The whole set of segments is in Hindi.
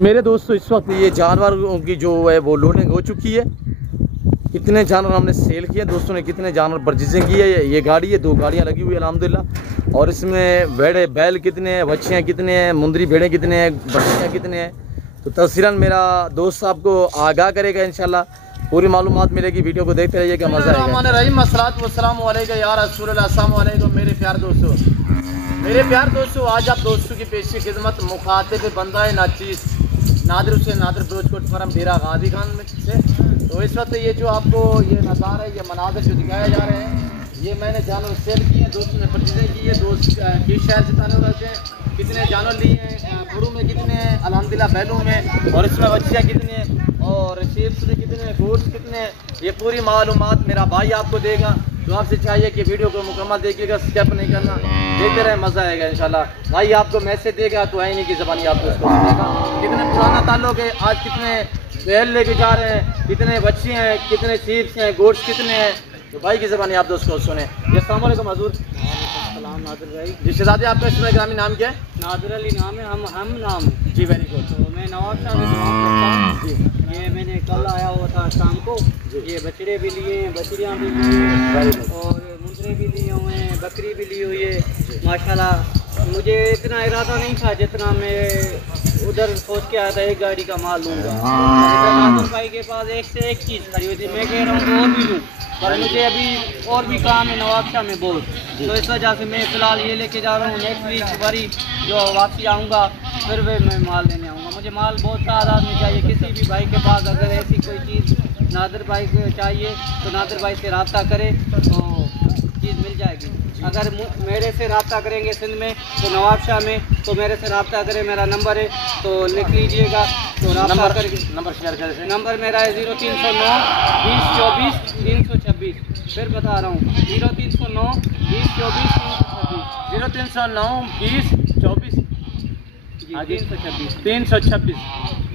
मेरे दोस्तों इस वक्त ये जानवरों की जो है वो लोडिंग हो चुकी है। कितने जानवर हमने सेल किए दोस्तों ने, कितने जानवर परचेजिंग की है। ये गाड़ी है, 2 गाड़ियाँ लगी हुई है अल्हम्दुलिल्लाह। और इसमें भेड़े बैल कितने हैं, बच्चियाँ कितने हैं, मुंदरी भेड़ें कितने हैं, बच्चियाँ कितने हैं, तो तफसीलन मेरा दोस्त आपको आगाह करेगा। इंशाल्लाह पूरी मालूमात मिलेगी, वीडियो को देखते रहिएगा, मज़ा आएगा। अस्सलातु वस्सलामु अलैका या रसूलल्लाह। अस्सलामु अलैकुम मेरे प्यार दोस्तों, आज आप दोस्तों की पेशी खिदमत मुखातिब बंदा नाचीज़ नादिर से नादिर ब्रोचकोट फर्म डेरा गाजी खान में से। तो इस वक्त ये जो आपको ये नज़ारा है, ये मनाज़िर जो दिखाए जा रहे हैं, ये मैंने जानवर सेल किए हैं, दोस्तों ने परचेजिंग की है। दोस्त किस शहर से ताल्लुक़ रखते हैं, कितने जानवर लिए हैं, गुरु में कितने हैं अल्हम्दुलिल्लाह, बैलों में, और इसमें बच्चियाँ कितनी हैं, और शेप्स में कितने हैं, गोट्स कितने हैं, ये पूरी मालूमात मेरा भाई आपको देगा। तो आपसे चाहिए कि वीडियो को मुकम्मल देखिएगा, स्किप नहीं करना, देखते रहे, मज़ा आएगा इंशाल्लाह। भाई आपको मैसेज देगा तो है नहीं की ज़बानी आपको उसको सुनेगा। कितने पुराना ताल्लुक़ है, आज कितने बैल लेके जा रहे हैं, कितने बच्चे हैं, कितने शीप्स हैं, गोट्स कितने हैं, तो भाई की ज़बानी आप दोस्तों सुने। अस्सलाम वालेकुम हज़ूर। नादिर भाई जी शहजादे, आपका इसमें ग्रामीण नाम क्या है? नादिर अली नाम है, हम नाम है जी, वेरी गुड। तो मैं नवाब शाह से दुआ करता हूँ जी। ये मैंने कल आया हुआ था शाम को, ये बछड़े भी लिए हैं, बछड़ियाँ भी ली हैं, और मुंदरे भी लिए हुए हैं, बकरी भी ली हुई है माशाल्लाह। मुझे इतना इरादा नहीं था जितना मैं उधर सोच के आया था, एक गाड़ी का माल लूँगा। नादिर भाई के पास एक से एक चीज़ खड़ी हुई थी, मैं कह रहा हूँ और भी लूँ, पर मुझे अभी और भी काम है नवाब शाह में बहुत, तो इस वजह से मैं फ़िलहाल ये लेके जा रहा हूँ। नेक्स्ट वीक बारी जो वापसी आऊँगा फिर वे मैं माल लेने आऊँगा। मुझे माल बहुत तादाद में चाहिए। किसी भी भाई के पास अगर ऐसी कोई चीज़ नादिर भाई को चाहिए तो नादिर भाई से रब्ता करें तो चीज़ मिल जाएगी। अगर मेरे से रब्ता करेंगे सिंध में तो नवाब शाह में, तो मेरे से रब्ता करें, मेरा नंबर है तो लिख लीजिएगा, तो रब्ता करके नंबर शेयर करें। नंबर मेरा है 0309 20 24 326। फिर बता रहा हूँ 0309 20 24 326। 0309 20 24 326।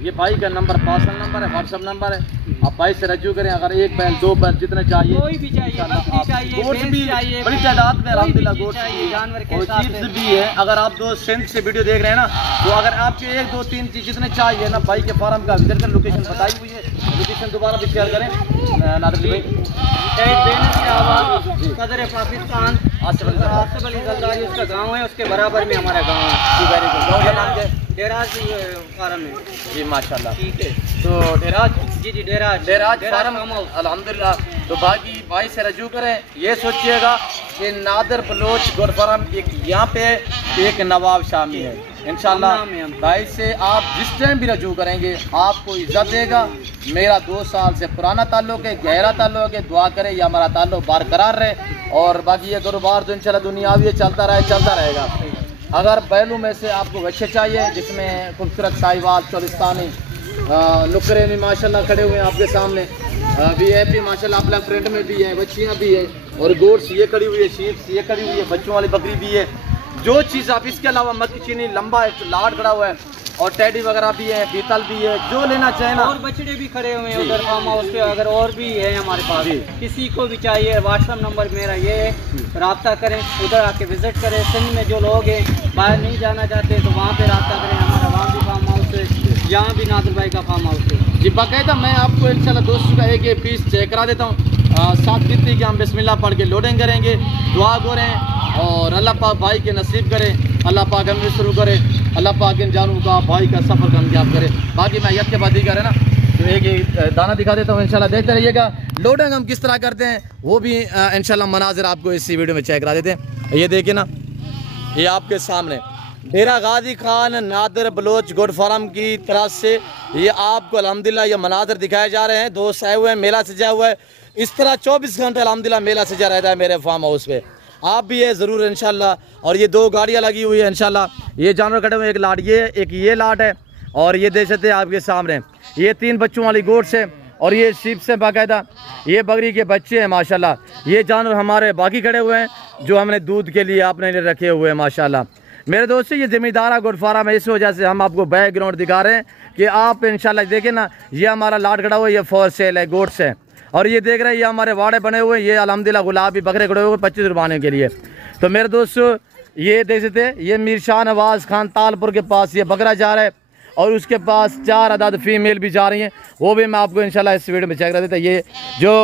ये भाई का नंबर पर्सनल नंबर है, व्हाट्सअप नंबर है। आप भाई से रजू करें, अगर एक बैल 2 बैल जितने चाहिए, कोई भी चाहिए, बकरी चाहिए, गोट्स भी चाहिए, बड़ी तादाद में अल्हम्दुलिल्लाह गोट्स जानवर के और साथ चीज़ भी है। अगर आप दोस्त सिंध से वीडियो देख रहे हैं ना, तो अगर आपके 1 2 3 चीज़ जितने चाहिए ना, भाई के फार्म का विजिट कर, लोकेशन बताई हुई है, लोकेशन दोबारा भी शेयर करें। नादिर भाई सदर पाकिस्तान आसिफ अली जरदारी उसका गांव है, उसके बराबर में हमारा गांव है। जी, वेरी गुड। गाँव का नाम क्या है? डेराज फार्म है जी माशाल्लाह। ठीक है, तो डेराज जी डेराज फार्म अल्हम्दुलिल्लाह। तो बाकी भाई से रजू करें, ये सोचिएगा कि नादिर बलोच गुड फार्म एक यहाँ पे एक नवाब शाह में है। इंशाल्लाह भाई से आप जिस टाइम भी रजू करेंगे आपको इज्जत देगा। मेरा 2 साल से पुराना ताल्लुक़ है, गहरा ताल्लुक़ है। दुआ करें या हमारा ताल्लुक़ बरकरार रहे, और बाकी ये कारोबार तो इंशाल्लाह दुनियावी चलता रहेगा। अगर बैलों में से आपको बच्चे चाहिए जिसमें खूबसूरत साहिवाल, चोलिस्तानी, नुकरे माशाल्लाह खड़े हुए हैं आपके सामने, VIP माशाल्लाह ब्लैक प्रिंट में भी है, बच्चियाँ भी है, और गोट्स ये खड़ी हुई है, शीप्स ये खड़ी हुई है, बच्चों वाली बकरी भी है। जो चीज़ आप इसके अलावा मक्की चीनी लंबा है, लाड खड़ा हुआ है, और टैडी वगैरह भी है, बीतल भी है, जो लेना चाहे ना। और बछड़े भी खड़े हुए हैं उधर फार्म हाउस पे, अगर और भी है हमारे पास, किसी को भी चाहिए, व्हाट्सअप नंबर मेरा ये है, रब्ता करें, उधर आके विजिट करें। सिंध में जो लोग हैं बाहर नहीं जाना चाहते तो वहाँ पे रब्ता करें, हमारा वहाँ भी फार्म हाउस है, यहाँ भी नादिर भाई का फार्म हाउस है जी। बाकायदा मैं आपको इंशाल्लाह दोस्तों का एक पीस चेक करा देता हूँ। साथ कितनी कि हम बिस्मिल्लाह पढ़ के लोडिंग करेंगे, दुआ करें, और अल्लाह पाक भाई के नसीब करें, अल्लाह पाक हमें शुरू करे, अल्लाह पाक इन जानों का भाई का सफ़र कामयाब करे। बाकी मैं यक के बाद ही करें ना, तो एक दाना दिखा देता हूँ, इंशाल्लाह देखते रहिएगा। लोडिंग हम किस तरह करते हैं वो भी इंशाल्लाह मनाजिर आपको इसी वीडियो में चेक करा देते हैं। ये देखिए ना, ये आपके सामने डेरा गाजी खान नादिर बलोच गोड फार्म की तरफ से ये आपको अल्हम्दुलिल्लाह ये मनाजिर दिखाए जा रहे हैं। दोस्त आए हुए हैं, मेला सजा हुआ है, इस तरह 24 घंटे अल्हम्दुलिल्लाह मेला सजा रहता है मेरे फार्म हाउस पे। आप भी है ज़रूर इंशाल्लाह। और ये 2 गाड़ियाँ लगी हुई है इंशाल्लाह। ये जानवर खड़े हुए, एक लाट एक ये लाट है, और ये देख सकते हैं आपके सामने ये 3 बच्चों वाली गोट्स है, और ये शीप से बाकायदा ये बकरी के बच्चे हैं माशाल्लाह। ये जानवर हमारे बाकी खड़े हुए हैं जो हमने दूध के लिए अपने लिए रखे हुए हैं माशाल्लाह। मेरे दोस्तों ये ज़मींदारा गोट फार्म है, इस वजह से हम आपको बैकग्राउंड दिखा रहे हैं कि आप इंशाल्लाह देखें ना। ये हमारा लाट खड़ा हुआ है, ये फॉर सेल है, गोट्स है, और ये देख रहे हैं ये हमारे वाड़े बने हुए हैं, ये अल्हम्दुलिल्लाह गुलाबी बकरे खड़े हुए 25 रुपये के लिए। तो मेरे दोस्तों ये देख सकते हैं, ये मीर शाह नवाज़ खान तालपुर के पास ये बकरा जा रहा है, और उसके पास 4 अदद फीमेल भी जा रही हैं, वो भी मैं आपको इंशाल्लाह इस वीडियो में चेक करा देता। ये जो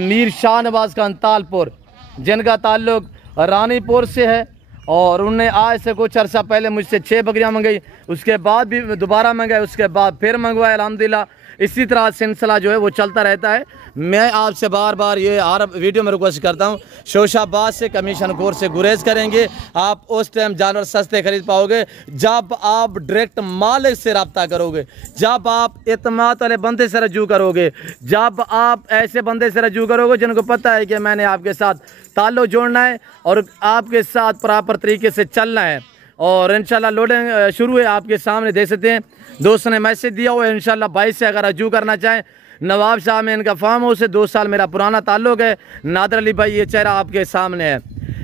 मीर शाहनवाज खान तालपुर, जिनका ताल्लुक रानीपुर से है, और उनने आज से कुछ अर्सा पहले मुझसे 6 बकरियां मंगाई, उसके बाद भी दोबारा मंगाई, उसके बाद फिर मंगवाए अल्हम्दुलिल्लाह। इसी तरह सिलसिला जो है वो चलता रहता है। मैं आपसे बार बार ये हर वीडियो में रिक्वेस्ट करता हूँ, शोशाबाद से कमीशन खोर से गुरेज करेंगे। आप उस टाइम जानवर सस्ते खरीद पाओगे जब आप डायरेक्ट मालिक से रब्ता करोगे, जब आप एतमाद वाले बंदे से रजू करोगे, जब आप ऐसे बंदे से रजू करोगे जिनको पता है कि मैंने आपके साथ ताल्लुक जोड़ना है और आपके साथ प्रॉपर तरीके से चलना है। और इंशाल्लाह लोडिंग शुरू है, आपके सामने देख सकते हैं। दोस्त ने मैसेज दिया हुआ है इंशाल्लाह 22 से अगर रजू करना चाहें। नवाब साहब में इनका फार्म हाउस है, 2 साल मेरा पुराना ताल्लुक है। नादर अली भाई ये चेहरा आपके सामने है,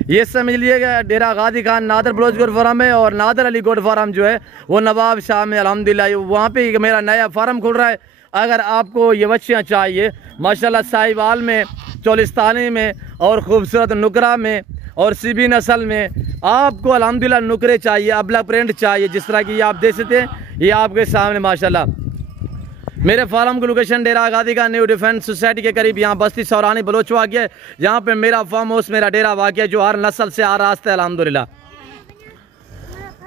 ये समझ लीजिएगा डेरा गाजी खान नादर बलोच गोड फार्म है, और नादर अली गोड फार्म जो है वो नवाब साहब में अल्हम्दुलिल्लाह वहाँ पे मेरा नया फार्म खुल रहा है। अगर आपको ये बच्चियाँ चाहिए माशाल्लाह साहिवाल में, चोलिस्तानी में और खूबसूरत नुकरा में और सीबी नस्ल में, आपको अल्हम्दुलिल्लाह नुकरे चाहिए, अबला प्रिंट चाहिए, जिस तरह की ये आप देख सकते हैं, ये आपके सामने माशाल्लाह। मेरे फार्म की लोकेशन डेरा गाजी का न्यू डिफेंस सोसाइटी के करीब, यहाँ बस्ती सौरानी बलोच वाक़िया है, यहाँ पे मेरा फार्म हाउस, मेरा डेरा वाक़िया है, जो हर नस्ल से आ रास्ता है अल्हम्दुलिल्लाह।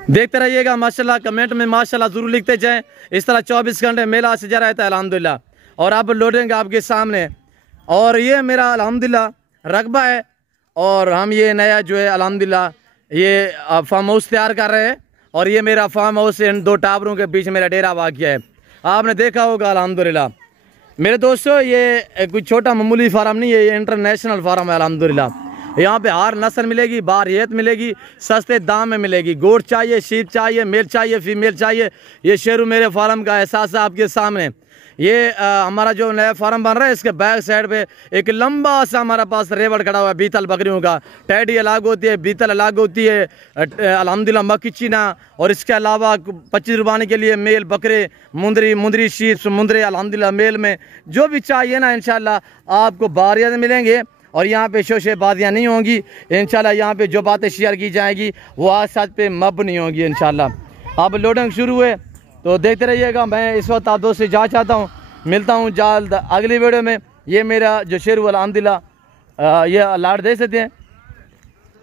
देखते रहिएगा माशाल्लाह, कमेंट में माशाल्लाह ज़रूर लिखते जाएं। इस तरह 24 घंटे मेला सजा रहता है अल्हम्दुलिल्लाह। और अब लोडिंग आपके सामने, और ये मेरा अल्हम्दुलिल्लाह रकबा है, और हम ये नया जो है अल्हम्दुलिल्लाह ये फार्म हाउस तैयार कर रहे हैं। और ये मेरा फार्म हाउस इन 2 टावरों के बीच मेरा डेरा वाक़िया है, आपने देखा होगा अल्हम्दुलिल्लाह। मेरे दोस्तों ये कोई छोटा मामूली फार्म नहीं है, ये इंटरनेशनल फार्म है अल्हम्दुलिल्लाह। यहाँ पे हर नस्ल मिलेगी, बारियत मिलेगी, सस्ते दाम में मिलेगी। गोट चाहिए, शीप चाहिए, मेल चाहिए, फीमेल चाहिए, ये शेरू मेरे फार्म का एहसास है आपके सामने। ये हमारा जो नया फार्म बन रहा है, इसके बैक साइड पे एक लंबा सा हमारा पास रेवड़ खड़ा हुआ है बीतल बकरियों का। टैडी अलग होती है, बीतल अलग होती है अल्हम्दुलिल्लाह, मक्की चीना, और इसके अलावा 25 रुबानी के लिए मेल बकरे, मुंदरी शीप, मुंदरे अल्हम्दुलिल्लाह मेल में जो भी चाहिए ना इंशाल्लाह आपको बारियात मिलेंगे। और यहाँ पे शोशेबाजियाँ नहीं होंगी इंशाल्लाह, यहाँ पे जो बातें शेयर की जाएंगी वो आज साथ पे मब नहीं होंगी इंशाल्लाह। अब लोडिंग शुरू है तो देखते रहिएगा। मैं इस वक्त आप दोस्त से जा चाहता हूँ, मिलता हूँ जल्द अगली वीडियो में। ये मेरा जो शेरू अल्हम्दुलिल्लाह ये लाड दे सकते हैं।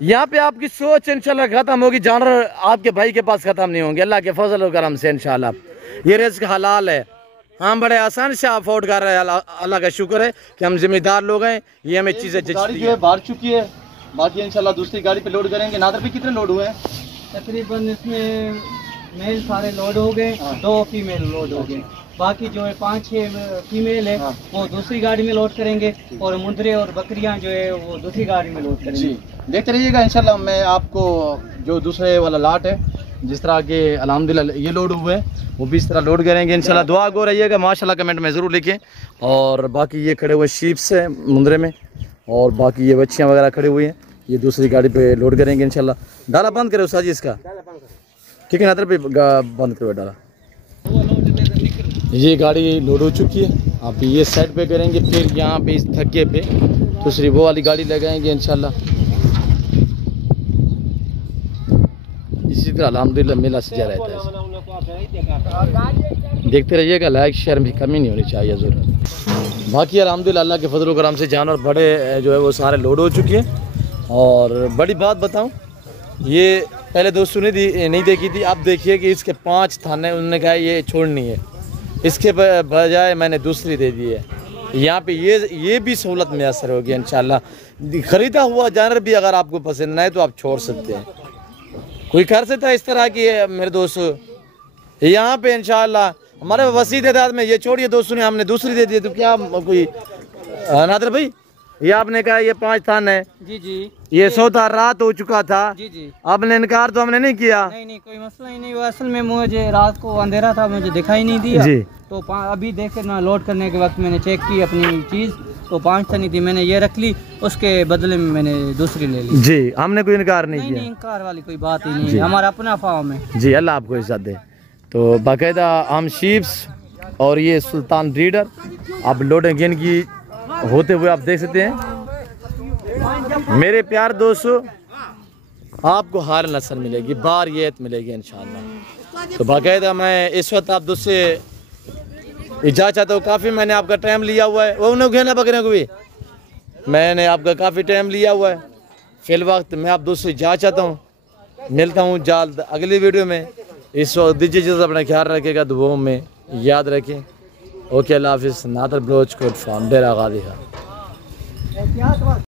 यहाँ पे आपकी सोच इंशाल्लाह ख़त्म होगी, जानवर आपके भाई के पास ख़त्म नहीं होंगे अल्लाह के फजल और करम से इंशाल्लाह। ये रिज़्क़ हलाल है, हम बड़े आसान से अफोर्ड कर रहे हैं। अल्लाह का शुक्र है कि हम जिम्मेदार लोग हैं, ये हमें चीज़ें गाड़ी जो है बाहर चुकी है, बाकी इंशाल्लाह दूसरी गाड़ी पे लोड करेंगे। नादर पे कितने लोड हुए हैं? तकरीबन इसमें मेल सारे लोड हो गए, 2 फीमेल लोड हो गए, बाकी जो है 5-6 फीमेल है वो दूसरी गाड़ी में लोड करेंगे, और मुंदरे और बकरियां जो है वो दूसरी गाड़ी में लोड करेंगे। जी देखते रहिएगा इंशाल्लाह। मैं आपको जो दूसरे वाला लाट है, जिस तरह के अल्हम्दुलिल्लाह ये लोड हुए हैं वो भी इस तरह लोड करेंगे इंशाल्लाह। दुआ गो रहिएगा माशाल्लाह, कमेंट में ज़रूर लिखें। और बाकी ये खड़े हुए शीप्स हैं मुंदरे में, और बाकी ये बच्चियाँ वगैरह खड़ी हुई हैं, ये दूसरी गाड़ी पे लोड करेंगे इंशाल्लाह। डाला बंद करो साजी इसका, ठीक है नादर पे बंद करो डाला। ये गाड़ी लोड हो चुकी है, आप ये साइड पे करेंगे, फिर यहाँ पे इस थक्के पे दूसरी वो वाली गाड़ी लगाएंगे इंशाल्लाह। इसी तरह अल्हम्दुलिल्लाह मेला सजा रहता है। देखते रहिएगा, लाइक शेयर में कमी नहीं होनी चाहिए ज़रूर। बाकी अल्हम्दुलिल्लाह अल्लाह के फजल करम से जानवर बड़े जो है वो सारे लोड हो चुके हैं। और बड़ी बात बताऊं, ये पहले दोस्तों ने नहीं देखी थी, अब देखिए कि इसके 5 थाने उन्होंने कहा ये छोड़नी है, इसके बजाय मैंने दूसरी दे दी है। यहाँ पे ये भी सहूलत मैसर होगी इंशाल्लाह। ख़रीदा हुआ जानवर भी अगर आपको पसंद ना है तो आप छोड़ सकते हैं, कोई कर सकता है इस तरह की मेरे दोस्तों। यहाँ पे इंशाल्लाह हमारे वसी तादाद में, ये छोड़िए दोस्तों ने हमने दूसरी दे दी, तो क्या कोई नादर भाई ये आपने कहा ये 5 थाने है जी जी, ये सौदा रात हो चुका था जी जी, आपने इनकार तो हमने नहीं किया। नहीं कोई मसला ही नहीं। वो असल में मुझे रात को अंधेरा था, मुझे दिखाई नहीं दिया जी। तो अभी देखे ना लोड करने के वक्त मैंने चेक की अपनी चीज़, तो 5 थानी थी, मैंने ये रख ली, उसके बदले में मैंने दूसरी ले ली। जी हमने कोई इनकार नहीं किया। नहीं इनकार वाली कोई बात ही नहीं है, हमारा अपना फार्म है जी, अल्लाह आपको इज्जत दे। तो बाकायदा हम शीप्स और ये सुल्तान ब्रीडर अब लोडिंग इनकी होते हुए आप देख सकते हैं। मेरे प्यार दोस्तों, आपको हर नस्ल मिलेगी, बारियत मिलेगी इंशाल्लाह। तो बाकायदा मैं इस वक्त आप दोस्त से इजाज़त चाहता हूँ। काफ़ी मैंने आपका टाइम लिया हुआ है, वो उन्हें घेना बकरे को भी मैंने आपका काफ़ी टाइम लिया हुआ है। फिल वक्त मैं आप दोस्त से इजाज़त चाहता हूँ, मिलता हूँ जल्द अगली वीडियो में। इस वक्त दीजिए इजाज़त, अपना ख्याल रखेगा, दुआओं में याद रखें। ओके, अल्लाह हाफिज़। नादर बलोच कोट फाउंडर आगादी है।